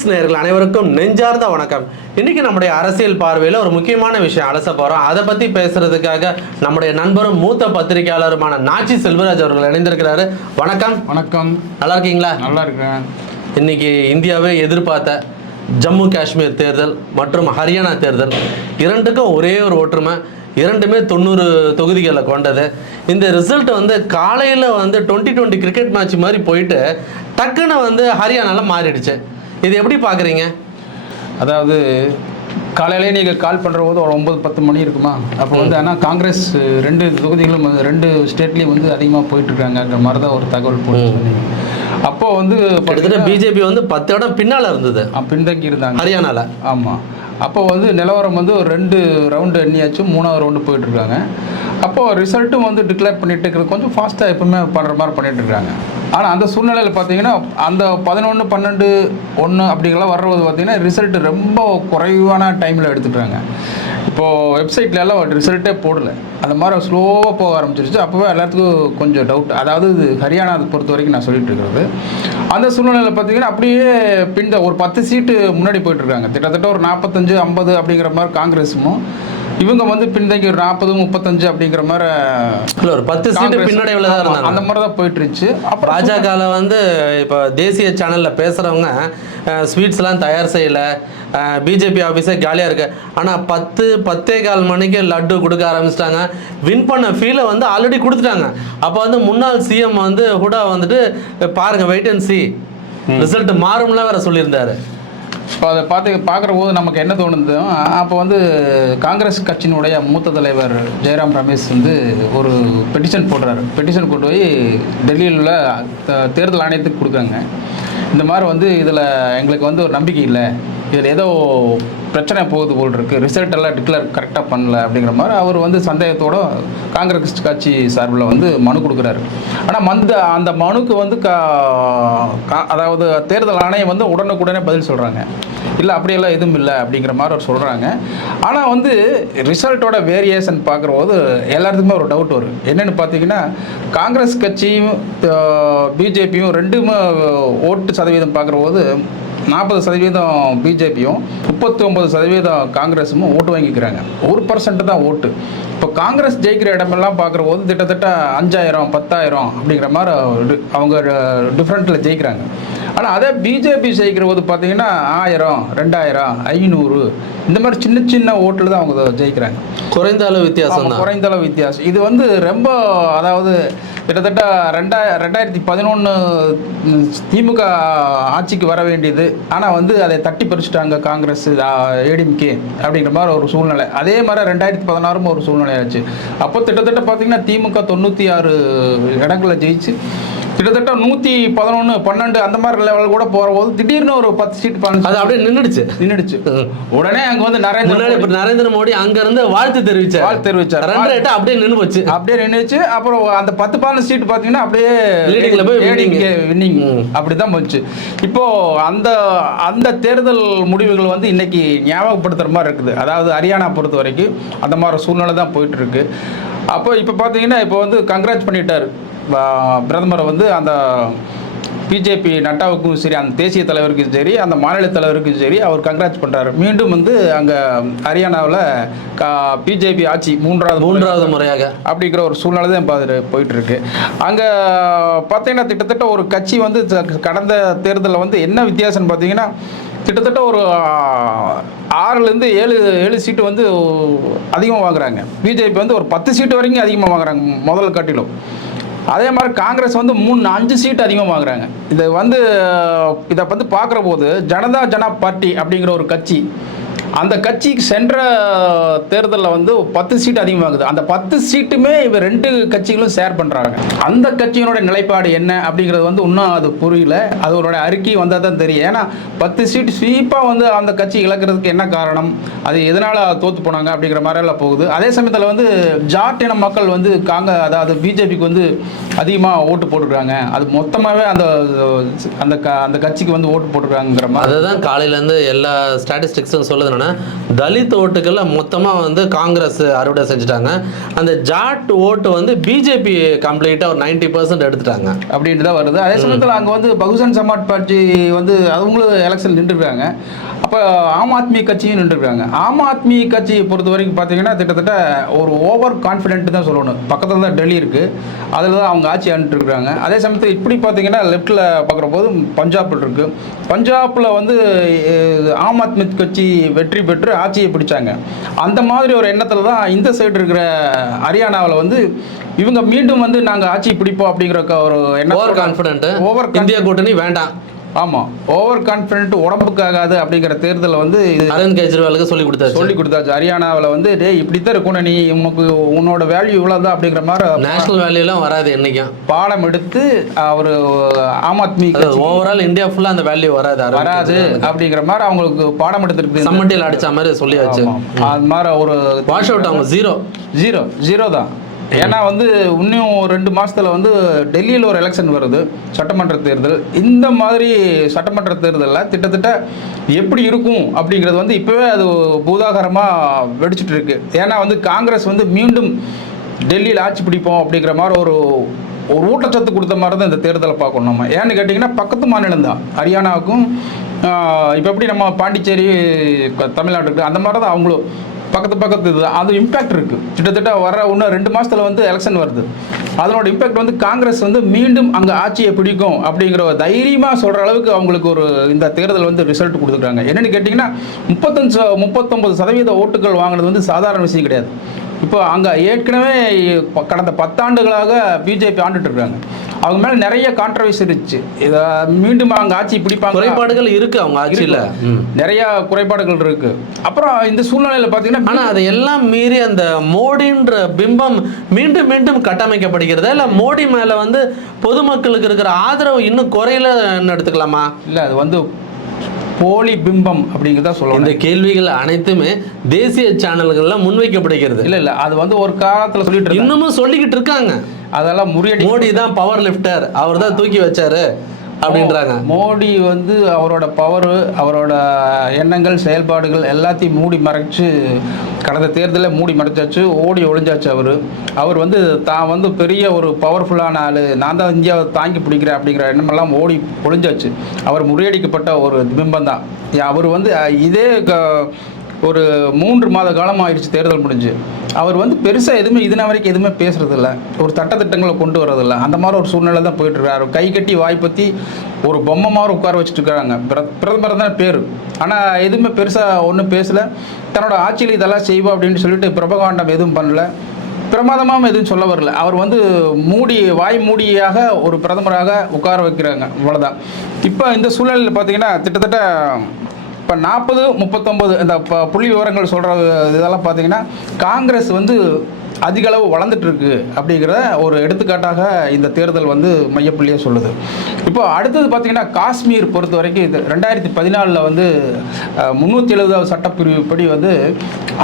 Speeds நேயர்கள் அனைவருக்கும் நெஞ்சார்ந்த வணக்கம். இன்னைக்கு நம்முடைய அரசியல் பார்வையில் ஒரு முக்கியமான விஷயம் அலச போறோம். அதை பத்தி பேசுறதுக்காக நம்முடைய நண்பரும் மூத்த பத்திரிகையாளருமான நாச்சி செல்வராஜ் அவர்கள் இணைந்திருக்கிறாரு. வணக்கம். வணக்கம். நல்லா இருக்கீங்களா? நல்லா இருக்கிறேன் இன்னைக்கு இந்தியாவே எதிர்பார்த்த ஜம்மு காஷ்மீர் தேர்தல் மற்றும் ஹரியானா தேர்தல். இரண்டுக்கும் ஒரே ஒரு ஒற்றுமை. இரண்டுமே தொண்ணூறு தொகுதிகளை கொண்டது. இந்த ரிசல்ட் வந்து காலையில் வந்து டுவெண்ட்டி டுவெண்ட்டி கிரிக்கெட் மேட்ச் மாதிரி போயிட்டு டக்குன்னு வந்து ஹரியானால மாறிடுச்சு. இது எப்படி பார்க்குறீங்க? அதாவது காலையிலே நீங்கள் கால் பண்ணுற போது ஒரு ஒம்பது பத்து மணி இருக்குமா? அப்போ வந்து ஆனால் காங்கிரஸ் ரெண்டு தொகுதிகளும் ரெண்டு ஸ்டேட்லேயும் வந்து அதிகமாக போயிட்டுருக்காங்கன்ற மாதிரி தான் ஒரு தகவல் போட்டு அப்போ வந்து கிட்டத்தட்ட பிஜேபி வந்து பத்து இடம் பின்னால் இருந்தது. பின்தங்கி இருந்தாங்க. ஹரியானால. ஆமாம் அப்போ வந்து நிலவரம் வந்து ஒரு ரெண்டு ரவுண்டு எண்ணியாச்சு மூணாவது ரவுண்டு போயிட்டுருக்காங்க. அப்போது ரிசல்ட்டும் வந்து டிக்ளேர் பண்ணிட்டு இருக்கிறது. கொஞ்சம் ஃபாஸ்ட்டாக எப்பவுமே பண்ணுற மாதிரி பண்ணிட்டு இருக்காங்க. ஆனால் அந்த சூழ்நிலையில் பார்த்தீங்கன்னா அந்த பதினொன்று பன்னெண்டு ஒன்று அப்படிங்கெல்லாம் வர்றது பார்த்தீங்கன்னா ரிசல்ட் ரொம்ப குறைவான டைமில் எடுத்துக்கிறாங்க இப்போது வெப்சைட்லலாம் ரிசல்ட்டே போடல. அந்த மாதிரி ஸ்லோவாக போக ஆரம்பிச்சிருச்சு. அப்போவே எல்லாத்துக்கும் கொஞ்சம் டவுட் அதாவது இது ஹரியானா பொறுத்த வரைக்கும் நான் சொல்லிட்டு இருக்கிறது. அந்த சூழ்நிலையில் பார்த்தீங்கன்னா அப்படியே பின் ஒரு பத்து சீட்டு முன்னாடி போயிட்டுருக்காங்க கிட்டத்தட்ட ஒரு நாற்பத்தஞ்சு ஐம்பது அப்படிங்கிற மாதிரி காங்கிரஸும் இவங்க வந்து பின்தங்கி ஒரு நாற்பது முப்பத்தஞ்சு அப்படிங்கிற மாதிரி இல்லை ஒரு பத்து சீட்டு பின்னடைவில் தான் இருந்தாங்க. அந்த மாதிரி தான் போயிட்டு இருந்துச்சு அப்புறம் பாஜகவில் வந்து இப்போ தேசிய சேனலில் பேசுகிறவங்க ஸ்வீட்ஸ்லாம் தயார் செய்யலை. பிஜேபி ஆஃபீஸே காலியாக இருக்கு. ஆனால் பத்து பத்தே கால் மணிக்கு லட்டு கொடுக்க ஆரம்பிச்சிட்டாங்க. வின் பண்ண ஃபீலை வந்து ஆல்ரெடி கொடுத்துட்டாங்க. அப்போ வந்து முன்னாள் சிஎம் வந்து ஹுடா வந்துட்டு பாருங்க வெயிட் அண்ட் சி ரிசல்ட் மாறும்லாம் வேற சொல்லியிருந்தாரு. இப்போ அதை பார்த்து பார்க்குற போது நமக்கு என்ன தோணுது அப்போ வந்து காங்கிரஸ் கட்சியினுடைய மூத்த தலைவர் ஜெயராம் ரமேஷ் வந்து ஒரு பெட்டிஷன் போடுறாரு. பெட்டிஷன் கொண்டு போய் டெல்லியில் உள்ள தேர்தல் ஆணையத்துக்கு கொடுக்குறாங்க. இந்த மாதிரி வந்து இதில் எங்களுக்கு வந்து ஒரு நம்பிக்கை இல்லை. இதில் ஏதோ பிரச்சனை போகுது போல் இருக்குது ரிசல்ட் எல்லாம் டிக்ளேர் கரெக்டாக பண்ணல அப்படிங்கிற மாதிரி அவர் வந்து சந்தேகத்தோட காங்கிரஸ் கட்சி சார்பில் வந்து மனு கொடுக்குறாரு. ஆனால் மந்த அந்த மனுக்கு வந்து கா- அதாவது தேர்தல் ஆணையம் வந்து உடனுக்குடனே பதில் சொல்கிறாங்க இல்லை அப்படியெல்லாம் எதுவும் இல்லை அப்படிங்கிற மாதிரி அவர் சொல்கிறாங்க ஆனால் வந்து ரிசல்ட்டோட வேரியேஷன் பார்க்குற போது எல்லாத்துக்குமே ஒரு டவுட் வரும். என்னென்னு பார்த்தீங்கன்னா காங்கிரஸ் கட்சியும் பிஜேபியும் ரெண்டுமே ஓட்டு சதவீதம் பார்க்குற போது நாற்பது சதவீதம் பிஜேபியும் முப்பத்தி ஒன்பது சதவீதம் காங்கிரஸும் ஓட்டு வாங்கிக்கிறாங்க. ஒரு பர்சன்ட் தான் ஓட்டு. இப்போ காங்கிரஸ் ஜெயிக்கிற இடமெல்லாம் பார்க்குற போது கிட்டத்தட்ட அஞ்சாயிரம் பத்தாயிரம் அப்படிங்கிற மாதிரி அவங்க டிஃப்ரெண்ட்டில் ஜெயிக்கிறாங்க. ஆனால் அதே பிஜேபி ஜெயிக்கிற போது பார்த்தீங்கன்னா ஆயிரம் ரெண்டாயிரம் ஐநூறு இந்த மாதிரி சின்ன சின்ன ஓட்டில் தான் அவங்க ஜெயிக்கிறாங்க. குறைந்த அளவு வித்தியாசம் குறைந்த அளவு வித்தியாசம். இது வந்து ரொம்ப அதாவது கிட்டத்தட்ட ரெண்டாய ரெண்டாயிரத்தி பதினொன்று திமுக ஆட்சிக்கு வர வேண்டியது. ஆனால் வந்து அதை தட்டி பறிச்சுட்டாங்க காங்கிரஸ் ஏடிஎம்கே அப்படிங்கிற மாதிரி ஒரு சூழ்நிலை. அதே மாதிரி ரெண்டாயிரத்தி பதினாறும் ஒரு சூழ்நிலை ஆச்சு. அப்போ கிட்டத்தட்ட பார்த்தீங்கன்னா திமுக தொண்ணூற்றி ஆறு இடங்களில் ஜெயிச்சு கிட்டத்தட்ட நூற்றி பதினொன்று பன்னெண்டு அந்த மாதிரி லெவல் கூட போகிற போது திடீர்னு ஒரு பத்து சீட் அது பதினஞ்சு அப்படியே நின்றுடுச்சு நின்றுடுச்சு உடனே அங்கே வந்து நரேந்திர இப்ப நரேந்திர மோடி அங்க இருந்து வாழ்த்து தெரிவிச்சார். வாழ்த்து தெரிவிச்சார். ரன் ரேட் அப்படியே நின்று போச்சு அப்படியே நின்றுச்சு அப்புறம் அந்த பத்து பதினஞ்சு சீட் பார்த்தீங்கன்னா அப்படியே Leadingல போய். வின்னிங் ம். அப்படி தான் போச்சு. இப்போ அந்த அந்த தேர்தல் முடிவுகள் வந்து இன்னைக்கு ஞாபகப்படுத்துற மாதிரி இருக்குது. அதாவது ஹரியானா பொறுத்த வரைக்கும் அந்த மாதிரி சூழ்நிலை தான் போயிட்டு இருக்கு. அப்போ இப்போ பார்த்தீங்கன்னா இப்போ வந்து கங்க்ராட் பண்ணிட்டார். பிரதமரை வந்து அந்த பிஜேபி நட்டாவுக்கும் சரி அந்த தேசிய தலைவருக்கும் சரி அந்த மாநில தலைவருக்கும் சரி அவர் கங்க்ராட் பண்ணுறாரு மீண்டும் வந்து அங்கே ஹரியானாவில் பிஜேபி ஆட்சி மூன்றாவது மூன்றாவது முறையாக. அப்படிங்கிற ஒரு சூழ்நிலை தான் போயிட்டு இருக்கு அங்கே பார்த்தீங்கன்னா கிட்டத்தட்ட ஒரு கட்சி வந்து கடந்த தேர்தலில் வந்து என்ன வித்தியாசம்னு பார்த்தீங்கன்னா கிட்டத்தட்ட ஒரு ஆறுலேருந்து ஏழு ஏழு சீட்டு வந்து அதிகமாக வாங்குறாங்க. பிஜேபி வந்து ஒரு பத்து சீட்டு வரைக்கும் அதிகமாக வாங்குறாங்க முதல் காட்டிலும். அதே மாதிரி காங்கிரஸ் வந்து மூணு அஞ்சு சீட் அதிகமாக வாங்குறாங்க இதை வந்து இதை வந்து பார்க்குற போது ஜனதா ஜனா பார்ட்டி அப்படிங்கிற ஒரு கட்சி அந்த கட்சிக்கு சென்ற தேர்தலில் வந்து பத்து சீட் அதிகமாகுது. அந்த பத்து சீட்டுமே இவ ரெண்டு கட்சிகளும் ஷேர் பண்ணுறாங்க அந்த கட்சியினுடைய நிலைப்பாடு என்ன அப்படிங்கிறது வந்து இன்னும் அது புரியல. அதோட அறிக்கை வந்தால் தான் தெரியும். ஏன்னா பத்து சீட் ஸ்வீப்பாக வந்து அந்த கட்சி இழக்கிறதுக்கு என்ன காரணம்? அது எதனால் தோற்று போனாங்க அப்படிங்கிற மாதிரிலாம் போகுது. அதே சமயத்தில் வந்து ஜாட் இன மக்கள் வந்து காங்க அதாவது பிஜேபிக்கு வந்து அதிகமாக ஓட்டு போட்டுருக்காங்க. அது மொத்தமாகவே அந்த அந்த க அந்த கட்சிக்கு வந்து ஓட்டு போட்டுருக்காங்கிற மாதிரி. அதுதான் காலையிலேருந்து எல்லா ஸ்டாட்டிஸ்டிக்ஸும் சொல்லுது அதிகமான தலித் ஓட்டுகளை மொத்தமாக வந்து காங்கிரஸ் அறுவடை செஞ்சுட்டாங்க. அந்த ஜாட் ஓட்டு வந்து பிஜேபி கம்ப்ளீட்டாக ஒரு நைன்டி பர்சன்ட் எடுத்துட்டாங்க. அப்படின்ட்டு தான் வருது. அதே சமயத்தில் அங்கே வந்து பகுஜன் சமாஜ் பார்ட்டி வந்து அவங்களும் எலெக்ஷன் நின்றுருக்காங்க. அப்போ ஆம் ஆத்மி கட்சியும் நின்றுருக்காங்க. ஆம் ஆத்மி கட்சியை பொறுத்த வரைக்கும் பார்த்தீங்கன்னா கிட்டத்தட்ட ஒரு ஓவர் கான்ஃபிடென்ட் தான் சொல்லணும். பக்கத்தில் தான் டெல்லி இருக்குது அதில் தான் அவங்க ஆட்சி ஆண்டுருக்காங்க அதே சமயத்தில் இப்படி பார்த்தீங்கன்னா லெஃப்ட்டில் பார்க்குற போது பஞ்சாபில் இருக்குது பஞ்சாபில் வந்து ஆம் ஆத்மி கட்சி வெற்றி பெற்று ஆட்சியை பிடிச்சாங்க. அந்த மாதிரி ஒரு எண்ணத்தில் தான் இந்த சைடு இருக்கிற ஹரியானாவில் வந்து இவங்க மீண்டும் வந்து நாங்கள் ஆட்சி பிடிப்போம் அப்படிங்கிற ஒரு எண்ணம் ஓவர் கான்ஃபிடென்ட் ஓவர் இந்திய கூட்டணி வேண்டாம். ஆமாம் ஓவர் கான்ஃபிடென்ட் உடம்புக்காகாது அப்படிங்கிற தேர்தலில் வந்து இது அரவிந்த் கெஜ்ரிவாலுக்கு சொல்லி கொடுத்தாச்சு. சொல்லி கொடுத்தாச்சு. ஹரியானாவில் வந்து டேய் இப்படித்தான் இருக்கணும் நீ உனக்கு உன்னோட வேல்யூ இவ்வளோதான் அப்படிங்கிற மாதிரி நேஷனல் வேல்யூலாம் வராது என்னைக்கும். பாடம் எடுத்து அவர் ஆம் ஆத்மி ஓவரால் இந்தியா ஃபுல்லா அந்த வேல்யூ வராது வராது அப்படிங்கிற மாதிரி அவங்களுக்கு பாடம் எடுத்துருக்கு. சம்மட்டியில் அடிச்ச மாதிரி சொல்லியாச்சு. அது மாதிரி ஒரு வாஷ் அவுட் அவங்க ஜீரோ ஜீரோ ஜீரோ தான். ஏன்னா வந்து இன்னும் ஒரு ரெண்டு மாசத்துல வந்து டெல்லியில் ஒரு எலெக்ஷன் வருது சட்டமன்ற தேர்தல். இந்த மாதிரி சட்டமன்ற தேர்தலில் கிட்டத்தட்ட எப்படி இருக்கும் அப்படிங்கிறது வந்து இப்போவே அது பூதாகரமாக வெடிச்சிட்டு இருக்கு. ஏன்னா வந்து காங்கிரஸ் வந்து மீண்டும் டெல்லியில் ஆட்சி பிடிப்போம் அப்படிங்கிற மாதிரி ஒரு ஒரு ஊட்டச்சத்து கொடுத்த மாதிரி தான் இந்த தேர்தலை பார்க்கணும் நம்ம. ஏன்னு கேட்டிங்கன்னா பக்கத்து மாநிலம் தான். ஹரியானாவுக்கும் இப்போ எப்படி நம்ம பாண்டிச்சேரி தமிழ்நாட்டுக்கு தமிழ்நாடு அந்த மாதிரி தான் அவங்களும் பக்கத்து பக்கத்து இது அது இம்பேக்ட் இருக்குது கிட்டத்தட்ட வர இன்னும் ரெண்டு மாதத்தில் வந்து எலெக்ஷன் வருது. அதனோட இம்பேக்ட் வந்து காங்கிரஸ் வந்து மீண்டும் அங்கே ஆட்சியை பிடிக்கும் அப்படிங்கிற ஒரு தைரியமாக சொல்கிற அளவுக்கு அவங்களுக்கு ஒரு இந்த தேர்தல் வந்து ரிசல்ட் கொடுத்துருக்காங்க. என்னென்னு கேட்டிங்கன்னா முப்பத்தஞ்சு முப்பத்தொம்பது சதவீத ஓட்டுகள் வாங்கினது வந்து சாதாரண விஷயம் கிடையாது. இப்போ அங்கே ஏற்கனவே கடந்த பத்தாண்டுகளாக பிஜேபி ஆண்டுட்டு இருக்காங்க. அவங்க மேலே நிறைய கான்ட்ரவர்சி இருந்துச்சு. இதை மீண்டும் அங்கே ஆட்சி பிடிப்பாங்க குறைபாடுகள் இருக்கு அவங்க ஆட்சியில. நிறைய குறைபாடுகள் இருக்கு. அப்புறம் இந்த சூழ்நிலையில் பார்த்தீங்கன்னா ஆனா அதை எல்லாம் மீறி அந்த மோடின்ற பிம்பம் மீண்டும் மீண்டும் கட்டமைக்கப்படுகிறதா? இல்ல மோடி மேல வந்து பொதுமக்களுக்கு இருக்கிற ஆதரவு இன்னும் குறையலன்னு எடுத்துக்கலாமா? இல்லை அது வந்து போலி பிம்பம் அப்படிங்கிறத சொல்லணும் இந்த கேள்விகள் அனைத்துமே தேசிய சேனல்கள்ல முன்வைக்கப்படுகிறது இல்லை இல்லை அது வந்து ஒரு காலத்தில் சொல்லிட்டு இன்னமும் சொல்லிக்கிட்டு இருக்காங்க. அதெல்லாம் முறியடி மோடி தான் பவர் லிஃப்டர் அவர் தான் தூக்கி வச்சாரு. அப்படின்றாங்க. மோடி வந்து அவரோட பவர் அவரோட எண்ணங்கள் செயல்பாடுகள் எல்லாத்தையும் மூடி மறைச்சு கடந்த தேர்தலில் மூடி மறைச்சாச்சு ஓடி ஒளிஞ்சாச்சு அவர். அவர் வந்து தான் வந்து பெரிய ஒரு பவர்ஃபுல்லான ஆள். நான் தான் இந்தியாவை தாங்கி பிடிக்கிறேன் அப்படிங்கிற எண்ணமெல்லாம் ஓடி ஒளிஞ்சாச்சு. அவர் முறியடிக்கப்பட்ட ஒரு பிம்பம் தான். அவர் வந்து இதே க- ஒரு மூன்று மாத காலம் ஆயிடுச்சு தேர்தல் முடிஞ்சு. அவர் வந்து பெருசாக எதுவுமே இதுன வரைக்கும் எதுவுமே பேசுறதில்ல. ஒரு சட்டத்திட்டங்களை கொண்டு வரதில்ல அந்த மாதிரி ஒரு சூழ்நிலை தான் போயிட்டுருக்காரு கை கட்டி வாய் பற்றி ஒரு பொம்மை மாதிரி உட்கார வச்சுட்டு இருக்காங்க. பிர- பிரதமர் தான் பேர். ஆனால் எதுவுமே பெருசாக ஒன்றும் பேசல. தன்னோட ஆட்சியில் இதெல்லாம் செய்வோம் அப்படின்னு சொல்லிட்டு பிரபகாண்டம் எதுவும் பண்ணல. பிரமாதமாக எதுவும் சொல்ல வரல. அவர் வந்து மூடி வாய் மூடியாக ஒரு பிரதமராக உட்கார வைக்கிறாங்க. அவ்வளோதான் இப்போ இந்த சூழ்நிலையில் பார்த்தீங்கன்னா கிட்டத்தட்ட இப்போ நாற்பது முப்பத்தொம்பது இந்த புள்ளி விவரங்கள் சொல்கிற இதெல்லாம் பார்த்தீங்கன்னா காங்கிரஸ் வந்து அதிக அளவு வளர்ந்துட்டு இருக்கு அப்படிங்கிற ஒரு எடுத்துக்காட்டாக இந்த தேர்தல் வந்து மையப்புள்ளியாக சொல்லுது. இப்போ அடுத்தது பார்த்தீங்கன்னா காஷ்மீர் பொறுத்த வரைக்கும் இது ரெண்டாயிரத்தி பதினாலில் வந்து முந்நூற்றி எழுபதாவது சட்டப்பிரிவுப்படி வந்து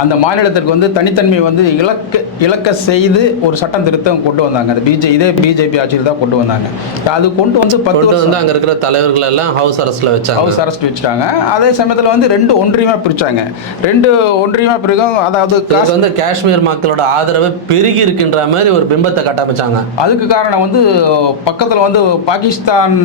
அந்த மாநிலத்திற்கு வந்து தனித்தன்மை வந்து இலக்க இலக்க செய்து ஒரு சட்டம் திருத்தம் கொண்டு வந்தாங்க. அது பிஜே இதே பிஜேபி ஆட்சியில் தான் கொண்டு வந்தாங்க. அது கொண்டு வந்து பத்து வருஷம் அங்க இருக்கிற தலைவர்கள் எல்லாம் ஹவுஸ் அரஸ்ட்ல வச்சாங்க. ஹவுஸ் அரெஸ்ட் வச்சுட்டாங்க. அதே சமயத்தில் வந்து ரெண்டு ஒன்றியமாக பிரிச்சாங்க. ரெண்டு ஒன்றியமாக பிரிக்கும் அதாவது வந்து காஷ்மீர் மக்களோட ஆதரவு பெருகி இருக்கின்ற மாதிரி ஒரு பிம்பத்தை கட்டமைச்சாங்க அதுக்கு காரணம் வந்து பக்கத்தில் வந்து பாகிஸ்தான்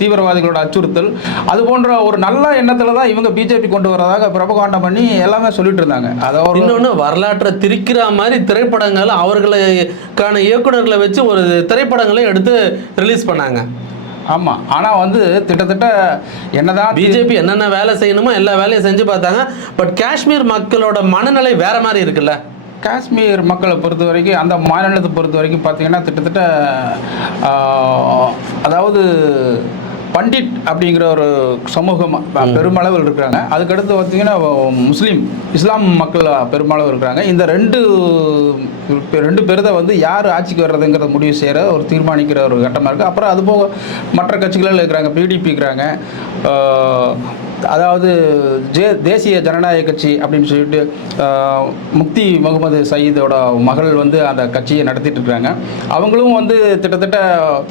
தீவிரவாதிகளோட அச்சுறுத்தல். அது போன்ற ஒரு நல்ல எண்ணத்தில் தான் இவங்க பிஜேபி கொண்டு வரதாக பிரபகாண்டம் பண்ணி எல்லாமே சொல்லிட்டு இருந்தாங்க. அதாவது இன்னொன்று வரலாற்றை திரிக்கிற மாதிரி திரைப்படங்கள் அவர்களுக்கான இயக்குனர்களை வச்சு ஒரு திரைப்படங்களையும் எடுத்து ரிலீஸ் பண்ணாங்க. ஆமாம் ஆனால் வந்து கிட்டத்தட்ட என்னதான் பிஜேபி என்னென்ன வேலை செய்யணுமோ எல்லா வேலையும் செஞ்சு பார்த்தாங்க. பட் காஷ்மீர் மக்களோட மனநிலை வேற மாதிரி இருக்குல்ல. காஷ்மீர் மக்களை பொறுத்த வரைக்கும் அந்த மாநிலத்தை பொறுத்த வரைக்கும் பார்த்தீங்கன்னா கிட்டத்தட்ட அதாவது பண்டிட் அப்படிங்கிற ஒரு சமூகம் பெருமளவில் இருக்கிறாங்க. அதுக்கடுத்து பார்த்தீங்கன்னா முஸ்லீம் இஸ்லாம் மக்கள் பெருமளவு இருக்கிறாங்க. இந்த ரெண்டு ரெண்டு பேர் தான் வந்து யார் ஆட்சிக்கு வர்றதுங்கிறத முடிவு செய்கிற ஒரு தீர்மானிக்கிற ஒரு கட்டமாக இருக்குது அப்புறம் அது போக மற்ற கட்சிகள் இருக்கிறாங்க பிடிபி இருக்கிறாங்க அதாவது ஜே தேசிய ஜனநாயக கட்சி அப்படின்னு சொல்லிட்டு முக்தி முகமது சயீதோட மகள் வந்து அந்த கட்சியை நடத்திட்டு இருக்காங்க. அவங்களும் வந்து கிட்டத்தட்ட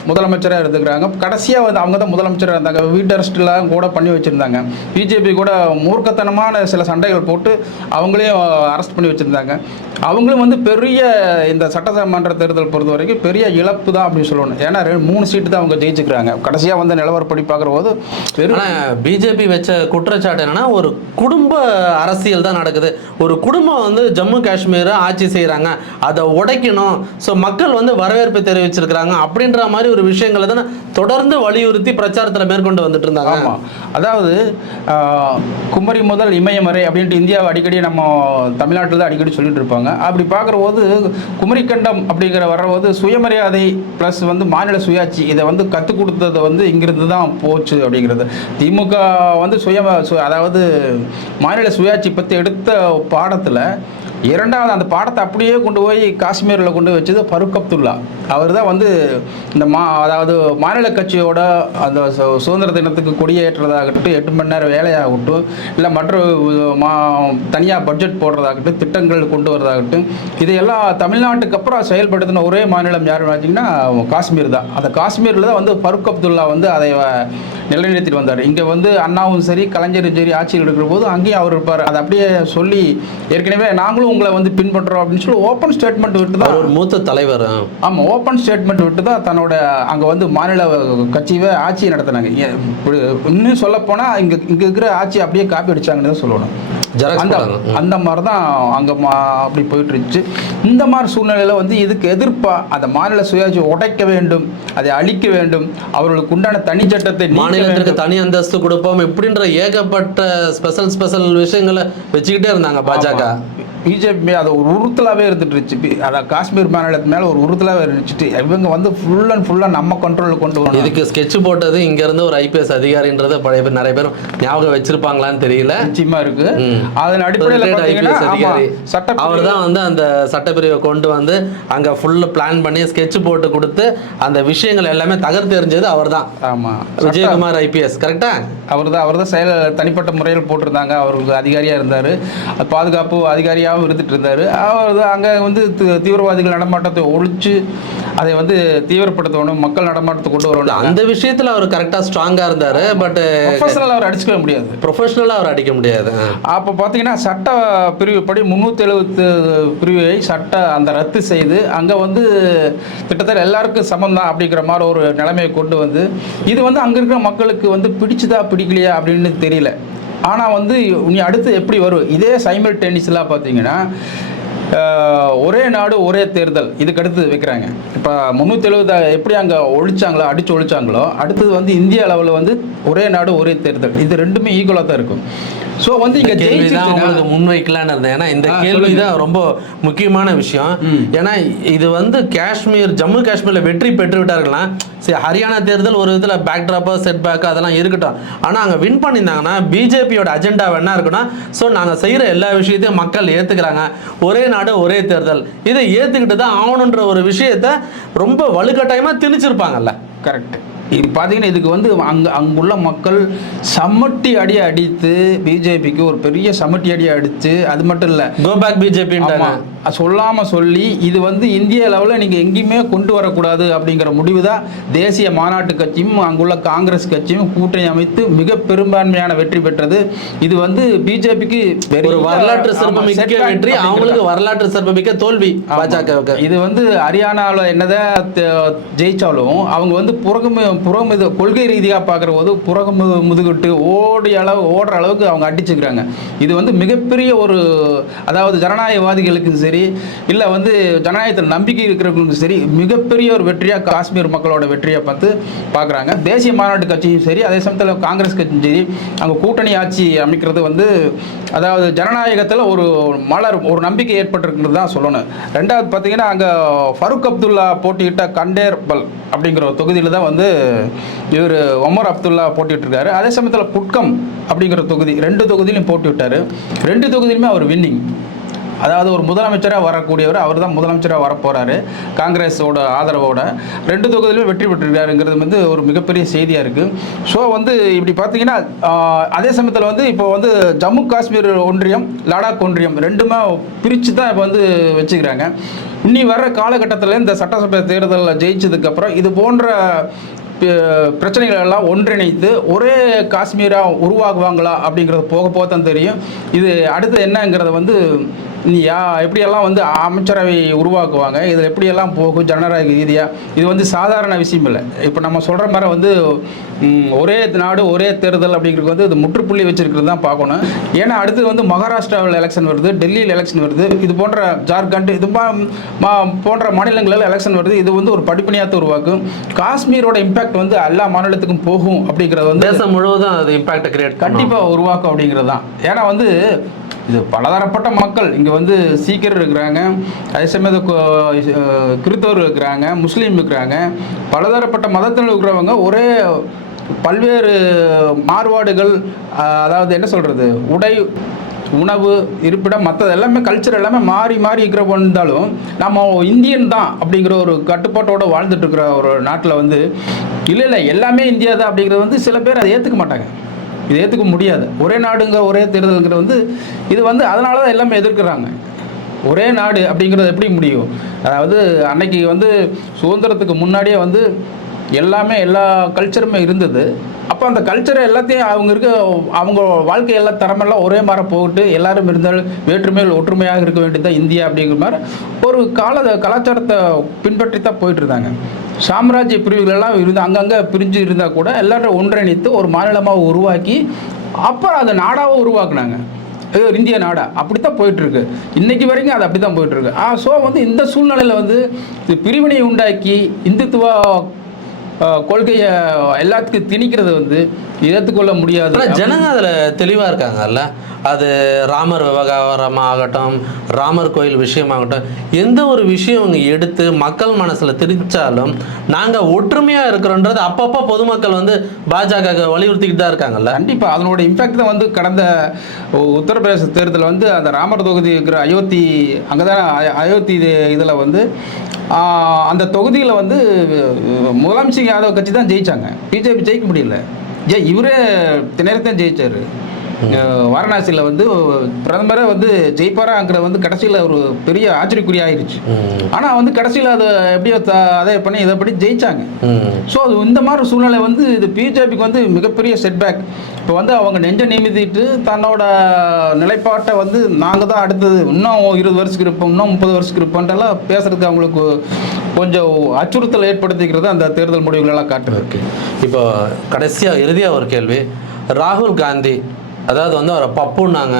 முதலமைச்சராக இருந்துக்கிறாங்க. கடைசியாக வந்து அவங்க தான் முதலமைச்சராக இருந்தாங்க. வீட்டரஸ்ட்லாம் கூட பண்ணி வச்சுருந்தாங்க. பிஜேபி கூட மூர்க்கத்தனமான சில சண்டைகள் போட்டு அவங்களையும் அரெஸ்ட் பண்ணி வச்சுருந்தாங்க. அவங்களும் வந்து பெரிய இந்த சட்டமன்ற தேர்தல் பொறுத்த வரைக்கும் பெரிய இழப்பு தான் அப்படின்னு சொல்லணும். ஏன்னா ரெண்டு- மூணு சீட்டு தான் அவங்க ஜெயிச்சுக்கிறாங்க. கடைசியாக வந்து நிலவரப்படி பார்க்குற போது பிஜேபி வச்ச குற்றச்சாட்டு என்னன்னா ஒரு குடும்ப அரசியல் தான் நடக்குது. ஒரு குடும்பம் வந்து ஜம்மு காஷ்மீரை ஆட்சி செய்றாங்க. அதை உடைக்கணும். ஸோ மக்கள் வந்து வரவேற்பு தெரிவிச்சிருக்கிறாங்க அப்படின்ற மாதிரி ஒரு விஷயங்களை தானே தொடர்ந்து வலியுறுத்தி பிரச்சாரத்துல மேற்கொண்டு வந்துட்டு இருந்தாங்க. ஆமாம் அதாவது குமரி முதல் இமயம் வரை அப்படின்ட்டு இந்தியாவை அடிக்கடி நம்ம தமிழ்நாட்டில் தான் அடிக்கடி சொல்லிட்டு இருப்பாங்க. அப்படி பார்க்குறபோது குமரிக்கண்டம் அப்படிங்கிற வர்றபோது சுயமரியாதை ப்ளஸ் வந்து மாநில சுயாட்சி இதை வந்து கற்றுக் கொடுத்தது வந்து இங்கிருந்து தான் போச்சு அப்படிங்கிறது. திமுக வந்து சுய சு- அதாவது மாநில சுயாட்சி பற்றி எடுத்த பாடத்தில் இரண்டாவது அந்த பாடத்தை அப்படியே கொண்டு போய் காஷ்மீரில் கொண்டு வச்சது ஃபருக் அப்துல்லா. அவர் தான் வந்து இந்த மா அதாவது மாநில கட்சியோட அந்த சு- சுதந்திர தினத்துக்கு கொடியேற்றதாகட்டும் எட்டு மணி நேரம் வேலையாகட்டும் இல்லை மற்ற மா தனியாக பட்ஜெட் போடுறதாகட்டும் திட்டங்கள் கொண்டு வரதாகட்டும் இதையெல்லாம் தமிழ்நாட்டுக்கு அப்புறம் செயல்படுத்தின ஒரே மாநிலம் யாருன்னு பார்த்தீங்கன்னா காஷ்மீர் தான். அந்த காஷ்மீரில் தான் வந்து ஃபருக் அப்துல்லா வந்து அதை நிலைநிறுத்திட்டு வந்தார். இங்கே வந்து அண்ணாவும் சரி கலைஞரும் சரி ஆட்சியில் இருக்கிற போது அங்கேயும் அவர் இருப்பார். அதை அப்படியே சொல்லி ஏற்கனவே நாங்களும் உங்களை வந்து பின்பற்றுறோம் அப்படின்னு சொல்லி ஓப்பன் ஸ்டேட்மெண்ட் விட்டு தான் ஒரு மூத்த தலைவர். ஆமாம் ஓப்பன் ஸ்டேட்மெண்ட் விட்டு தான் தன்னோட அங்கே வந்து மாநில கட்சியை ஆட்சியை நடத்தினாங்க. இன்னும் சொல்லப்போனால் இங்கே இங்கே இருக்கிற ஆட்சி அப்படியே காப்பி அடிச்சாங்கன்னு தான் சொல்லணும். அந்த. அந்த மாதிரி தான் அங்கே மா அப்படி போயிட்டு இருந்துச்சு இந்த மாதிரி சூழ்நிலையில் வந்து இதுக்கு எதிர்ப்பாக அந்த மாநில சுயாட்சியை உடைக்க வேண்டும் அதை அழிக்க வேண்டும் அவர்களுக்கு உண்டான தனிச்சட்டத்தை நீக்க மாநிலத்திற்கு. தனி அந்தஸ்து கொடுப்போம் இப்படின்ற ஏகப்பட்ட ஸ்பெஷல் ஸ்பெஷல் விஷயங்களை வச்சுக்கிட்டே இருந்தாங்க பாஜக. பிஜேபி அது ஒரு உறுத்தலாகவே இருந்துட்டு இருந்துச்சு. பி- அதான் காஷ்மீர் மாநிலத்து மேலே ஒரு உறுத்தலாகவே இருந்துச்சு. இவங்க வந்து ஃபுல் அண்ட் ஃபுல்லாக நம்ம கண்ட்ரோலில் கொண்டு வரணும் இதுக்கு ஸ்கெட்ச் போட்டது இங்க இருந்து ஒரு ஐபிஎஸ் அதிகாரின்றத பழைய பேர் நிறைய பேர் ஞாபகம் வச்சிருப்பாங்களான்னு தெரியல. நிச்சயமா இருக்கு. அதன் அடிப்படையில் ஆமா, அதிகாரி. சட்ட அவர் தான் வந்து அந்த சட்டப்பிரிவை கொண்டு வந்து அங்க ஃபுல்லு பிளான் பண்ணி ஸ்கெட்ச் போட்டு கொடுத்து அந்த விஷயங்கள் எல்லாமே தகர்த்து எறிஞ்சது அவர் தான் ஆமா. விஜயகுமார் ஐபிஎஸ் கரெக்டா அவர் தான் அவர் தான் செயல் தனிப்பட்ட முறையில் போட்டிருந்தாங்க. அவருக்கு அதிகாரியாக இருந்தார். பாதுகாப்பு அதிகாரியாகவும் இருந்துட்டு இருந்தார். அவர் அங்கே வந்து தீவிரவாதிகள் நடமாட்டத்தை ஒழிச்சு அதை வந்து தீவிரப்படுத்தணும் மக்கள் நடமாட்டத்தை கொண்டு வரணும். அந்த விஷயத்துல அவர் கரெக்டா ஸ்ட்ராங்கா இருந்தாரு பட் ப்ரொஃபஷனல் அவர் அடிச்சுக்கவே முடியாது. ப்ரொஃபஷனலா அவர் அடிக்க முடியாது அப்போ பார்த்தீங்கன்னா சட்ட பிரிவு படி முந்நூற்றி எழுபத்து பிரிவை சட்ட அந்த ரத்து செய்து அங்கே வந்து கிட்டத்தட்ட எல்லாருக்கும் சமம் தான் அப்படிங்கிற மாதிரி ஒரு நிலைமையை கொண்டு வந்து இது வந்து அங்கே இருக்கிற மக்களுக்கு வந்து பிடிச்சுதா பிடிக்கலையா அப்படின்னு தெரியல. ஆனால் வந்து நீ அடுத்து எப்படி வரும் இதே சைமல் டென்னிஸ்லாம் பார்த்தீங்கன்னா ஒரே நாடு ஒரே தேர்தல். இதுக்கு அடுத்து வைக்கிறாங்க. இப்போ முந்நூற்றி எழுபது எப்படி அங்கே ஒழிச்சாங்களோ அடிச்சு ஒழிச்சாங்களோ அடுத்தது வந்து இந்திய அளவில் வந்து ஒரே நாடு ஒரே தேர்தல். இது ரெண்டுமே ஈக்குவலாக தான் இருக்கும். ஸோ வந்து இங்கே கேள்வி தான் உங்களுக்கு முன்வைக்கலான்னு இருந்தேன். ஏன்னா இந்த கேள்வி. தான் ரொம்ப முக்கியமான விஷயம். ஏன்னா இது வந்து காஷ்மீர் ஜம்மு காஷ்மீர்ல வெற்றி பெற்று விட்டார்கள்னா சரி ஹரியானா தேர்தல் ஒரு விதத்துல பேக் ட்ராப்பா செட் பேக் அதெல்லாம் இருக்கட்டும். ஆனா அங்க வின் பண்ணியிருந்தாங்கன்னா பிஜேபியோட அஜெண்டா என்ன இருக்குன்னா ஸோ நாங்க செய்யற எல்லா விஷயத்தையும் மக்கள் ஏத்துக்கிறாங்க. ஒரே நாடு ஒரே தேர்தல். இதை ஏற்றுக்கிட்டு தான் ஆகணுன்ற ஒரு விஷயத்தை ரொம்ப வலுக்கட்டாயமா திணிச்சிருப்பாங்கல்ல. கரெக்ட் இது பார்த்தீங்கன்னா இதுக்கு வந்து அங்கே அங்குள்ள மக்கள் சம்மட்டி அடி அடித்து பிஜேபிக்கு ஒரு பெரிய சம்மட்டி அடி அடித்து அது மட்டும் இல்லை. கோ பேக் பிஜேபின்றாங்க சொல்லாமல் சொல்லி இது வந்து இந்திய லெவலில் நீங்கள் எங்கேயுமே கொண்டு வரக்கூடாது அப்படிங்கிற முடிவு தான் தேசிய மாநாட்டு கட்சியும் அங்குள்ள காங்கிரஸ் கட்சியும் கூட்டணி அமைத்து மிக பெரும்பான்மையான வெற்றி பெற்றது. இது வந்து பிஜேபிக்கு ஒரு வரலாற்று சிறப்புமிக்க வெற்றி அவங்களுக்கு வரலாற்று சிறப்புமிக்க தோல்வி பாஜகவுக்கு. இது வந்து ஹரியானாவில் என்னதான் ஜெயிச்சாலும் அவங்க வந்து புறகு புறமுது கொள்கை ரீதியாக பார்க்குற போது புறக மு- முதுகுட்டு ஓடி அளவு ஓடுற அளவுக்கு அவங்க அடிச்சுக்கிறாங்க. இது வந்து மிகப்பெரிய ஒரு அதாவது ஜனநாயகவாதிகளுக்கும் சரி இல்லை வந்து ஜனநாயகத்தில் நம்பிக்கை இருக்கிறவங்களுக்கும் சரி மிகப்பெரிய ஒரு வெற்றியாக காஷ்மீர் மக்களோட வெற்றியை பார்த்து பார்க்குறாங்க. தேசிய மாநாட்டு கட்சியும் சரி அதே சமயத்தில் காங்கிரஸ் கட்சியும் சரி அங்கே கூட்டணி ஆட்சி அமைக்கிறது வந்து அதாவது ஜனநாயகத்தில் ஒரு மலர் ஒரு நம்பிக்கை ஏற்பட்டிருக்கிறது தான் சொல்லணும். ரெண்டாவது பார்த்தீங்கன்னா அங்கே ஃபருக் அப்துல்லா போட்டியிட்ட கண்டேர் பல் அப்படிங்கிற ஒரு தொகுதியில் தான் வந்து இவர் ஒமர் அப்துல்லா போட்டிட்டுருக்காரு அதே சமயத்தில் புட்கம் அப்படிங்கிற தொகுதி ரெண்டு தொகுதியிலையும் போட்டிவிட்டார். ரெண்டு தொகுதியிலுமே அவர் வின்னிங் அதாவது ஒரு முதலமைச்சராக வரக்கூடியவர் அவர் தான் முதலமைச்சராக வரப்போகிறாரு காங்கிரஸோட ஆதரவோட. ரெண்டு தொகுதியிலும் வெற்றி பெற்றிருக்காருங்கிறது வந்து ஒரு மிகப்பெரிய செய்தியாக இருக்குது ஸோ வந்து இப்படி பார்த்தீங்கன்னா அதே சமயத்தில் வந்து இப்போ வந்து ஜம்மு காஷ்மீர் ஒன்றியம் லடாக் ஒன்றியம் ரெண்டுமே பிரித்து தான் இப்போ வந்து வச்சுக்கிறாங்க. இனி வர்ற காலகட்டத்தில் இந்த சட்டசபை தேர்தலில் ஜெயிச்சதுக்கப்புறம் இது போன்ற பிரச்சனைகள் எல்லாம் ஒன்றிணைத்து ஒரே காஷ்மீராக உருவாகுவாங்களா அப்படிங்கிறது போக போக தான் தெரியும். இது அடுத்து என்னங்கிறத வந்து யா எப்படியெல்லாம் வந்து அமைச்சரவை உருவாக்குவாங்க இதில் எப்படியெல்லாம் போகும் ஜனநாயக ரீதியாக இது வந்து சாதாரண விஷயம் இல்லை. இப்போ நம்ம சொல்கிற மாதிரி வந்து ஒரே நாடு ஒரே தேர்தல் அப்படிங்கிறது வந்து இது முற்றுப்புள்ளி வச்சிருக்கிறது தான் பார்க்கணும். ஏன்னா அடுத்து வந்து மகாராஷ்டிராவில் எலெக்ஷன் வருது டெல்லியில் எலெக்ஷன் வருது இது போன்ற ஜார்க்கண்ட் இது போன்ற மாநிலங்களில் எலெக்ஷன் வருது இது வந்து ஒரு படிப்படியாக உருவாக்கும். காஷ்மீரோட இம்பாக்ட் வந்து எல்லா மாநிலத்துக்கும் போகும் அப்படிங்கிறது வந்து தேசம் முழுவதும் அது இம்பாக்ட் கிரியேட் கண்டிப்பா கண்டிப்பாக உருவாக்கும் அப்படிங்கிறது தான். ஏன்னா வந்து இது பலதரப்பட்ட மக்கள் இங்கே வந்து சீக்கியர் இருக்கிறாங்க. அதே சமயம் கிறித்தவர் இருக்கிறாங்க முஸ்லீம் இருக்கிறாங்க. பலதரப்பட்ட மதத்தில் இருக்கிறவங்க ஒரே பல்வேறு மாறுபாடுகள் அதாவது என்ன சொல்கிறது உடை உணவு இருப்பிடம் மற்றது எல்லாமே கல்ச்சர் எல்லாமே மாறி மாறி இருக்கிற இருந்தாலும் நம்ம இந்தியன் தான் அப்படிங்கிற ஒரு கட்டுப்பாட்டோடு வாழ்ந்துட்டு இருக்கிற ஒரு நாட்டில் வந்து இல்லை இல்லை எல்லாமே இந்தியா தான் அப்படிங்கிறது வந்து சில பேர் அதை ஏற்றுக்க மாட்டாங்க. இது ஏற்றுக்க முடியாது. ஒரே நாடுங்க ஒரே தேர்தலுங்கிறது வந்து இது வந்து அதனால தான் எல்லாமே எதிர்க்கிறாங்க. ஒரே நாடு அப்படிங்கிறது எப்படி முடியும்? அதாவது அன்னைக்கு வந்து சுதந்திரத்துக்கு முன்னாடியே வந்து எல்லாமே எல்லா கல்ச்சருமே இருந்தது. அப்போ அந்த கல்ச்சரை எல்லாத்தையும் அவங்க இருக்க அவங்க வாழ்க்கை எல்லாம் தரமெல்லாம் ஒரே மாதிரி போட்டு எல்லாரும் இருந்தால் வேற்றுமையில் ஒற்றுமையாக இருக்க வேண்டியது தான் இந்தியா அப்படிங்கிற மாதிரி ஒரு கால கலாச்சாரத்தை பின்பற்றி தான் போயிட்டு இருந்தாங்க. சாம்ராஜ்ய பிரிவுகளெல்லாம் இருந்து அங்கங்கே பிரிஞ்சு இருந்தால் கூட எல்லாரும் ஒன்றிணைத்து ஒரு மாநிலமாக உருவாக்கி அப்புறம் அதை நாடாகவும் உருவாக்குனாங்க. இது ஒரு இந்திய நாடா. அப்படி தான் போயிட்டுருக்கு. இன்னைக்கு வரைக்கும் அது அப்படி தான் போயிட்டுருக்கு. ஆ ஸோ வந்து இந்த சூழ்நிலையில் வந்து இது பிரிவினை உண்டாக்கி இந்துத்துவ கொள்கையை எல்லாத்துக்கும் திணிக்கிறது வந்து ஏற்றுக்கொள்ள முடியாது. ஜனங்க அதில் தெளிவாக இருக்காங்கல்ல? அது ராமர் விவகாரமாகட்டும் ராமர் கோயில் விஷயமாகட்டும் எந்த ஒரு விஷயம் எடுத்து மக்கள் மனசில் திரிச்சாலும் நாங்கள் ஒற்றுமையாக இருக்கிறோன்றது அப்பப்போ பொதுமக்கள் வந்து பாஜக வலியுறுத்திக்கிட்டு தான் இருக்காங்கல்ல? கண்டிப்பாக அதனோட இம்பாக்ட் தான் வந்து கடந்த உத்தரப்பிரதேச தேர்தலில் வந்து அந்த ராமர் தொகுதி இருக்கிற அயோத்தி அங்கே தான் அயோத்தி இதில் வந்து அந்த தொகுதியில் வந்து முதலமைச்சர் யாதவ் கட்சி தான் ஜெயித்தாங்க பிஜேபி ஜெயிக்க முடியல. ஏன் இவரே தினத்தான் ஜெயிச்சாரு. வாரணாசியில் வந்து பிரதமரே வந்து ஜெயிப்பாராங்கிற வந்து கடைசியில் ஒரு பெரிய ஆச்சரியக்குறி ஆயிருச்சு. ம். ஆனால் வந்து கடைசியில் அதை எப்படியோ அதை பண்ணி இதை பண்ணி ஜெயிச்சாங்க. ஸோ அது இந்த மாதிரி சூழ்நிலை வந்து இது பிஜேபிக்கு வந்து மிகப்பெரிய செட்பேக் இப்போ வந்து அவங்க நெஞ்ச நிமித்திட்டு தன்னோட நிலைப்பாட்டை வந்து நாங்கள் தான் அடுத்தது. இன்னும் இருபது வருஷத்துக்கு இருப்போம் இன்னும் முப்பது வருஷத்துக்கு இருப்போன்ட்டெல்லாம் பேசுறதுக்கு அவங்களுக்கு கொஞ்சம் அச்சுறுத்தல் ஏற்படுத்திக்கிறது அந்த தேர்தல் முடிவுகளெல்லாம் காட்டுது. இப்போ கடைசியா இறுதியா ஒரு கேள்வி. ராகுல் காந்தி அதாவது வந்து அவரை பப்புன்னாங்க.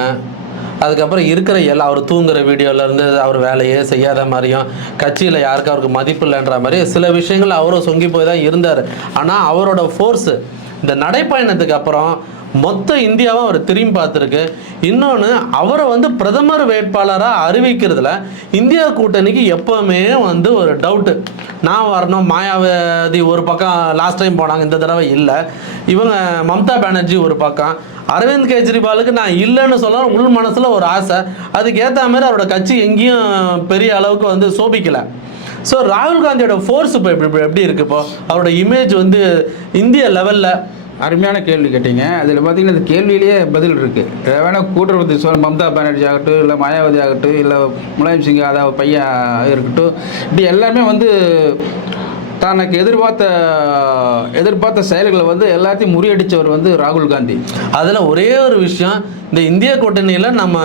அதுக்கப்புறம் இருக்கிற எல்லா அவர் தூங்குற வீடியோல இருந்து அவர் வேலையே செய்யாத மாதிரியும் கட்சியில் யாருக்கும் அவருக்கு மதிப்பு இல்லைன்ற மாதிரி சில விஷயங்கள் அவரும் சொங்கி போய் தான் இருந்தார். ஆனால் அவரோட ஃபோர்ஸு இந்த நடைப்பயணத்துக்கு அப்புறம் மொத்த இந்தியாவும் அவர் திரும்பி பார்த்துருக்கு. இன்னொன்று அவரை வந்து பிரதமர் வேட்பாளராக அறிவிக்கிறதுல இந்தியா கூட்டணிக்கு எப்போவுமே வந்து ஒரு டவுட்டு நான் வரணும் மாயாவதி ஒரு பக்கம் லாஸ்ட் டைம் போனாங்க இந்த தடவை இல்லை. இவங்க மம்தா பானர்ஜி ஒரு பக்கம். அரவிந்த் கெஜ்ரிவாலுக்கு நான் இல்லைன்னு சொல்ல உள் மனசில் ஒரு ஆசை. அதுக்கேற்ற மாதிரி அவரோட கட்சி எங்கேயும் பெரிய அளவுக்கு வந்து சோபிக்கலை. ஸோ ராகுல் காந்தியோட ஃபோர்ஸ் இப்போ எப்படி எப்படி இருக்கு இப்போ? அவரோட இமேஜ் வந்து இந்திய லெவலில் அருமையான கேள்வி கேட்டீங்க. அதில் பார்த்தீங்கன்னா இந்த கேள்வியிலேயே பதில் இருக்குது வேணால் கூட்டுறவு சொல் மம்தா பானர்ஜி ஆகட்டும் இல்லை மாயாவதி ஆகட்டும் இல்லை முலாயம் சிங் யாதவ் பையன் இருக்கட்டும். இப்படி எல்லாமே வந்து தனக்கு எதிர்பார்த்த எதிர்பார்த்த செயல்களை வந்து எல்லாத்தையும் முறியடித்தவர் வந்து ராகுல் காந்தி. அதில் ஒரே ஒரு விஷயம் இந்த இந்திய கூட்டணியில் நம்ம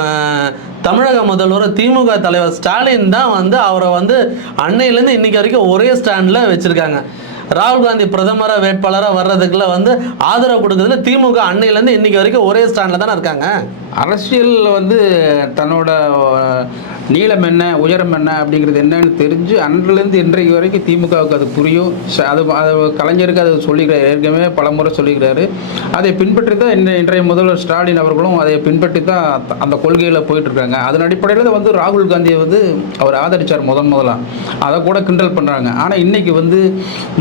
தமிழக முதல்வர் திமுக தலைவர் ஸ்டாலின் தான் வந்து அவரை வந்து அன்னையிலேருந்து இன்னைக்கு வரைக்கும் ஒரே ஸ்டாண்டில் வச்சுருக்காங்க. ராகுல் காந்தி பிரதமராக வேட்பாளராக வர்றதுக்குள்ள வந்து ஆதரவு கொடுக்குறதுல திமுக அன்னையிலேருந்து இன்னைக்கு வரைக்கும் ஒரே ஸ்டாண்டில் தானே இருக்காங்க? அரசியலில் வந்து தன்னோட நீளம் என்ன உயரம் என்ன அப்படிங்கிறது என்னன்னு தெரிஞ்சு அன்றிலேருந்து இன்றைக்கு வரைக்கும் திமுகவுக்கு அது புரியும். அது அது கலைஞருக்கு அது சொல்லிக்கிறார். ஏற்கனவே பலமுறை சொல்லிக்கிறாரு. அதை பின்பற்றி தான் இன்றைய இன்றைய முதல்வர் ஸ்டாலின் அவர்களும் அதை பின்பற்றி தான் அந்த கொள்கையில் போயிட்டுருக்காங்க. அதன் அடிப்படையில் வந்து ராகுல் காந்தியை வந்து அவர் ஆதரித்தார் முதன் முதலாக அதை கூட கிண்டல் பண்ணுறாங்க ஆனால் இன்றைக்கி வந்து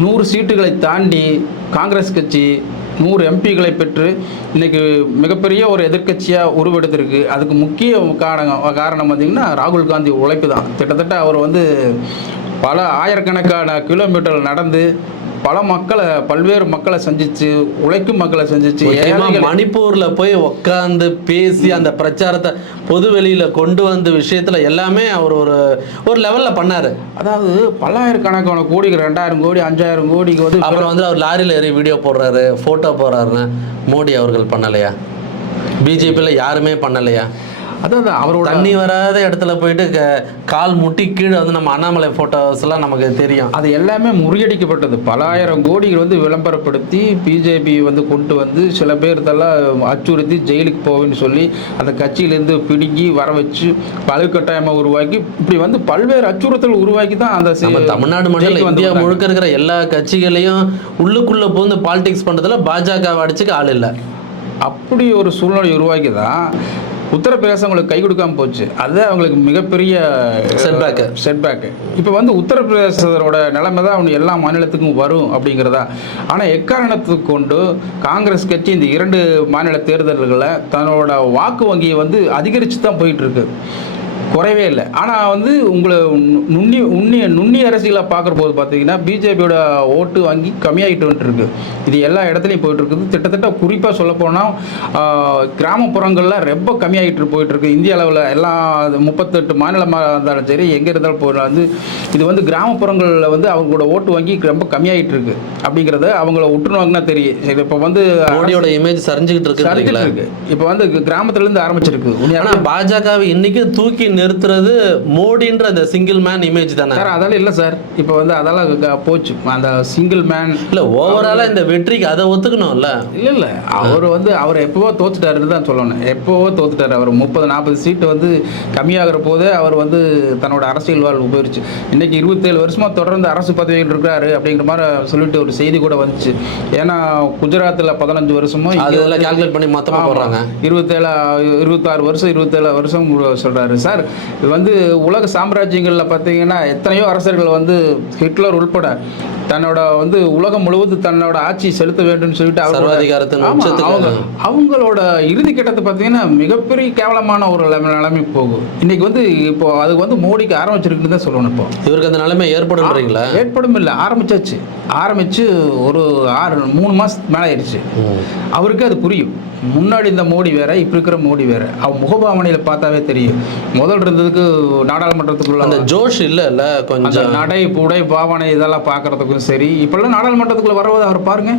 நூறு சீட்டுகளை தாண்டி காங்கிரஸ் கட்சி நூறு எம்பிகளை பெற்று இன்னைக்கு மிகப்பெரிய ஒரு எதிர்க்கட்சியாக உருவெடுத்திருக்கு. அதுக்கு முக்கிய காரணம் காரணம் பார்த்திங்கன்னா ராகுல் காந்தி உழைப்பு தான். கிட்டத்தட்ட அவர் வந்து பல ஆயிரக்கணக்கான கிலோமீட்டர் நடந்து பல மக்களை பல்வேறு மக்களை சந்திச்சு உழைக்கும் மக்களை சந்திச்சு மணிப்பூர்ல போய் உட்காந்து பேசி அந்த பிரச்சாரத்தை பொது வெளியில கொண்டு வந்த விஷயத்துல எல்லாமே அவர் ஒரு ஒரு லெவல்ல பண்ணாரு. அதாவது பல்லாயிரக்கணக்கான கோடிக்கு ரெண்டாயிரம் கோடி அஞ்சாயிரம் கோடிக்கு வந்து அப்புறம் வந்து அவர் லாரியில் ஏறி வீடியோ போடுறாரு ஃபோட்டோ போடுறாருன்னு மோடி அவர்கள் பண்ணலையா? பிஜேபியில் யாருமே பண்ணலையா? அதாவது அவரோட தண்ணி வராத இடத்துல போயிட்டு கால் முட்டி கீழே வந்து நம்ம அண்ணாமலை ஃபோட்டோஸ் எல்லாம் நமக்கு தெரியும். அது எல்லாமே முறியடிக்கப்பட்டது. பலாயிரம் கோடிகள் வந்து விளம்பரப்படுத்தி பிஜேபி வந்து கொண்டு வந்து சில பேர்த்தெல்லாம் அச்சுறுத்தி ஜெயிலுக்கு போவேன்னு சொல்லி அந்த கட்சியிலேருந்து பிடுங்கி வர வச்சு பழுக்கட்டாயமாக உருவாக்கி இப்படி வந்து பல்வேறு அச்சுறுத்தல் உருவாக்கி தான் அந்த தமிழ்நாடு மட்டும் இந்தியா. முழுக்க இருக்கிற எல்லா கட்சிகளையும் உள்ளுக்குள்ள பூந்து பாலிடிக்ஸ் பண்றதுல பாஜக அடிச்சுக்க ஆள் இல்லை. அப்படி ஒரு சூழ்நிலை உருவாக்கி தான் உத்தரப்பிரதேசம் அவங்களுக்கு கை கொடுக்காம போச்சு. அது அவங்களுக்கு மிகப்பெரிய Setback. செட்பேக்கு இப்போ வந்து உத்தரப்பிரதேசத்தோட நிலைமை தான் அவனு எல்லா மாநிலத்துக்கும் வரும் அப்படிங்கிறதா. ஆனால் எக்காரணத்துக்கு கொண்டு காங்கிரஸ் கட்சி இந்த இரண்டு மாநில தேர்தல்களில் தன்னோட வாக்கு வங்கியை வந்து அதிகரித்து தான் போயிட்டு இருக்கு. குறைவே இல்லை. ஆனால் வந்து உங்களை நுண்ணி உண்ணி நுண்ணி அரசியலை பார்க்குற போது பார்த்தீங்கன்னா பிஜேபியோட ஓட்டு வங்கி கம்மியாகிட்டு வந்துட்டு இருக்கு இது எல்லா இடத்துலையும் போயிட்டு இருக்குது கிட்டத்தட்ட குறிப்பாக சொல்ல போனால் கிராமப்புறங்களில் ரொம்ப கம்மியாகிட்டு போயிட்டு இருக்கு இந்திய அளவில் எல்லா முப்பத்தெட்டு மாநிலமாக இருந்தாலும் சரி எங்கே இருந்தாலும் போய் வந்து இது வந்து கிராமப்புறங்களில் வந்து அவங்களோட ஓட்டு வங்கி ரொம்ப கம்மியாகிட்டு இருக்கு அப்படிங்கிறத அவங்கள உற்றுநோக்கினா தெரியும். சரி இப்போ வந்து மோடியோட இமேஜ் சரிஞ்சுக்கிட்டு சரிஞ்சிட்டு இருக்கு இருக்கு இப்போ வந்து கிராமத்துலேருந்து ஆரம்பிச்சிருக்கு. ஆனா பாஜகவை இன்னைக்கு தூக்கி நிறுத்துறது மோடின்ற அந்த சிங்கிள் மேன் இமேஜ் தானே? சார் அதெல்லாம் இல்லை சார். இப்போ வந்து அதெல்லாம் போச்சு. அந்த சிங்கிள் மேன் இல்ல ஓவராலா இந்த வெற்றிக்கு அதை ஒத்துக்கணும்ல? இல்லை இல்லை. அவர் வந்து அவர் எப்போவோ தோத்துட்டாருன்னு தான் சொல்லணும். எப்போவோ தோத்துட்டாரு அவர். முப்பது நாற்பது சீட்டு வந்து கம்மியாகிற போதே அவர் வந்து தன்னோட அரசியல் வாழ்வு போயிருச்சு. இன்னைக்கு இருபத்தேழு வருஷமா தொடர்ந்து அரசு பதவியில் இருக்கிறாரு அப்படிங்கிற மாதிரி சொல்லிட்டு ஒரு செய்தி கூட வந்துச்சு. ஏன்னா குஜராத்தில் பதினஞ்சு வருஷமும் அதெல்லாம் வந்து- கால்குலேட் பண்ணி மொத்தமா ஆமா. போடுறாங்க. இருபத்தேழு இருபத்தாறு வருஷம் இருபத்தேழு வருஷம் சொல்றாரு. சார் இது வந்து உலக சாம்ராஜ்யங்களில் பார்த்தீங்கன்னா எத்தனையோ அரசர்கள் வந்து ஹிட்லர் உள்பட தன்னோட வந்து உலகம் முழுவதும் தன்னோட ஆட்சி செலுத்த வேண்டும்னு சொல்லிட்டு உச்சத்துக்கு. அவங்க அவங்களோட இறுதி கட்டத்தை பார்த்தீங்கன்னா மிகப்பெரிய கேவலமான ஒரு நிலைமை போகும். இன்னைக்கு வந்து இப்போ அதுக்கு வந்து மோடிக்கு ஆரம்பிச்சிருக்குன்னு தான் சொல்லணும் இப்போ. இவருக்கு அந்த நிலைமை ஏற்படுன்றீங்களா ஏற்படும் இல்லை. ஆரம்பிச்சாச்சு. ஆரம்பிச்சு ஒரு ஆறு மூணு மாசத்துக்கு மேலே ஆயிடுச்சு அவருக்கு அது புரியும். முன்னாடி இந்த மோடி வேற இப்போ இருக்கிற மோடி வேற. அவன் முகபாவனையில் பார்த்தாவே தெரியும். முதல் இருந்ததுக்கு நாடாளுமன்றத்துக்குள்ள அந்த ஜோஷ் இல்ல இல்ல கொஞ்சம் நடை புடை பாவனை இதெல்லாம் பார்க்கறதுக்கும் சரி இப்பெல்லாம் நாடாளுமன்றத்துக்குள்ள வரவது அவர் பாருங்க.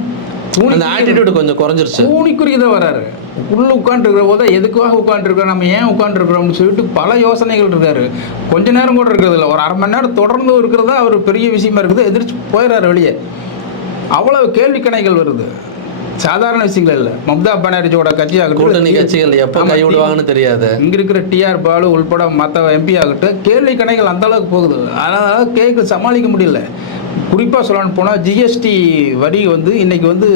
அந்த ஆட்டிடியூட் கொஞ்சம் குறைஞ்சிருச்சு. கூணிக்குரியதான் வராரு. உள்ள உட்காந்துருக்கிற போது எதுக்காக உட்காந்துருக்கோம் நம்ம ஏன் உட்காந்துருக்கிறோம்னு சொல்லிட்டு பல யோசனைகள் இருக்காரு. கொஞ்ச நேரம் கூட இருக்கிறது இல்லை. ஒரு அரை மணி நேரம் தொடர்ந்து இருக்கிறதா அவர் பெரிய விஷயமா இருக்குது. எதிர்த்து போயிடுறாரு வெளியே. அவ்வளவு கேள்வி கணைகள் வருது. சாதாரண விஷயங்கள் இல்லை. மம்தா பானர்ஜியோட கட்சியாகட்டும் கூட்டணி கட்சிகள் எப்ப ஆமா, கை விடுவாங்கன்னு தெரியாது. இங்க இருக்கிற டிஆர் பாலு உள்பட மற்ற எம்பி ஆகட்டும் கேள்வி கணைகள் அந்த அளவுக்கு போகுது. அதனால கேட்க சமாளிக்க முடியல. குறிப்பாக சொல்லணும் போனால் ஜிஎஸ்டி வரி வந்து இன்னைக்கு வந்து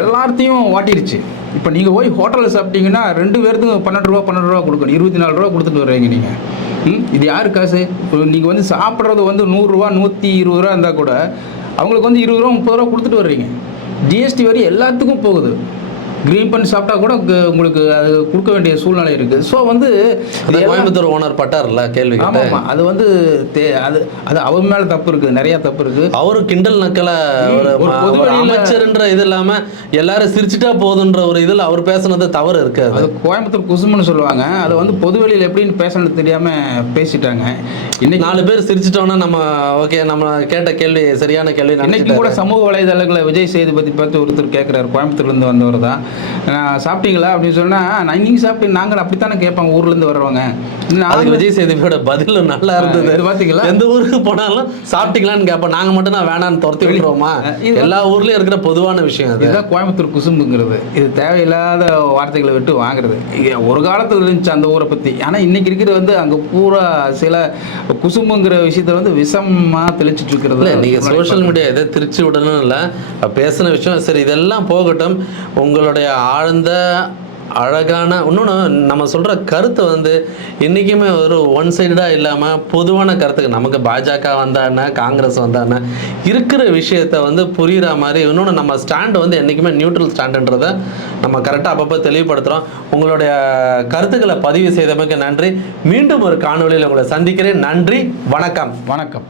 எல்லாத்தையும் வாட்டிடுச்சு இப்போ நீங்கள் போய் ஹோட்டலில் சாப்பிட்டீங்கன்னா ரெண்டு பேர்த்துக்கு பன்னெண்டு ரூபா பன்னெண்டு ரூபா கொடுக்கணும். இருபத்தி நாலு ரூபா கொடுத்துட்டு வர்றீங்க நீங்கள் ம்? இது யாரு காசு? நீங்கள் வந்து சாப்பிட்றது வந்து நூறுரூவா நூற்றி இருபது ரூபா இருந்தால் கூட அவங்களுக்கு வந்து இருபது ரூபா முப்பது ரூபா கொடுத்துட்டு வர்றீங்க. ஜிஎஸ்டி வரி எல்லாத்துக்கும் போகுது. க்ரீன் பண்ணி சாப்பிட்டா கூட உங்க- உங்களுக்கு அது கொடுக்க வேண்டிய சூழ்நிலை இருக்குது ஸோ வந்து கோயம்புத்தூர் ஓனர் பட்டார்ல கேள்வி ஆமா கேட்டு ஆமா அது வந்து தே- அது அது அவர் மேல தப்பு இருக்கு நிறைய தப்பு இருக்கு. அவரு கிண்டல் நக்கல ஒரு அமைச்சர்ன்ற இது இல்லாம எல்லாரும் சிரிச்சிட்டா போதுன்ற ஒரு இதுல அவர் பேசுனது தவறு இருக்காது அது. கோயம்புத்தூர் குசும்னு சொல்லுவாங்க. அது வந்து பொதுவெளியில் எப்படின்னு பேசணும்னு தெரியாம பேசிட்டாங்க. இன்னைக்கு நாலு பேர் சிரிச்சிட்டோம்னா நம்ம ஓகே நம்ம கேட்ட கேள்வி சரியான கேள்வி இன்னைக்கு கூட. சமூக வலைதளங்களை விஜய் சேதுபதி பார்த்து ஒருத்தர் கேட்குறாரு கோயம்புத்தூர்லேருந்து வந்தவர் தான். நான் சாப்பிட்டீங்களா அப்படின்னு சொன்னா நான் நீங்கள் சாப்பிட்டு நாங்கள் அப்படித்தானே கேட்பாங்க ஊர்லேருந்து வர்றவங்க. நான் அதுக்கு விஜய் சேதுபதியோட பதில் நல்லா இருந்தது. இது பாத்தீங்களா? எந்த ஊருக்கு போனாலும் சாப்பிட்டீங்களான்னு கேட்போம். நாங்க மட்டும் நான் வேணான்னு துரத்தி இது எல்லா ஊர்லயும் இருக்கிற பொதுவான விஷயம் அது. இதுதான் கோயம்புத்தூர் குசும்புங்கிறது. இது தேவையில்லாத வார்த்தைகளை விட்டு வாங்குறது. ஒரு காலத்தில் இருந்துச்சு அந்த ஊரை பற்றி ஆனால் இன்னைக்கு இருக்கிறது வந்து அங்கே பூரா சில குசும்புங்கிற விஷயத்தை வந்து விஷமா தெளிச்சிட்டு இருக்கிறது. நீங்க சோஷியல் மீடியா எதை திருச்சி விடணும் இல்ல பேசின விஷயம். சரி இதெல்லாம் போகட்டும். உங்களுடைய ஆழ்ந்த அழகான இன்னொன்று நம்ம சொல்கிற கருத்து வந்து என்றைக்குமே ஒரு ஒன் சைடடாக இல்லாமல் பொதுவான கருத்துக்கு நமக்கு பாஜக வந்தானே காங்கிரஸ் வந்தானே இருக்கிற விஷயத்த வந்து புரிகிற மாதிரி இன்னொன்று நம்ம ஸ்டாண்டு வந்து என்றைக்குமே நியூட்ரல் ஸ்டாண்டுன்றதை நம்ம கரெக்டாக அப்பப்போ தெளிவுபடுத்துகிறோம் உங்களுடைய கருத்துக்களை பதிவு செய்தமைக்கு நன்றி. மீண்டும் ஒரு காணொலியில் உங்களை சந்திக்கிறேன். நன்றி. வணக்கம். வணக்கம்.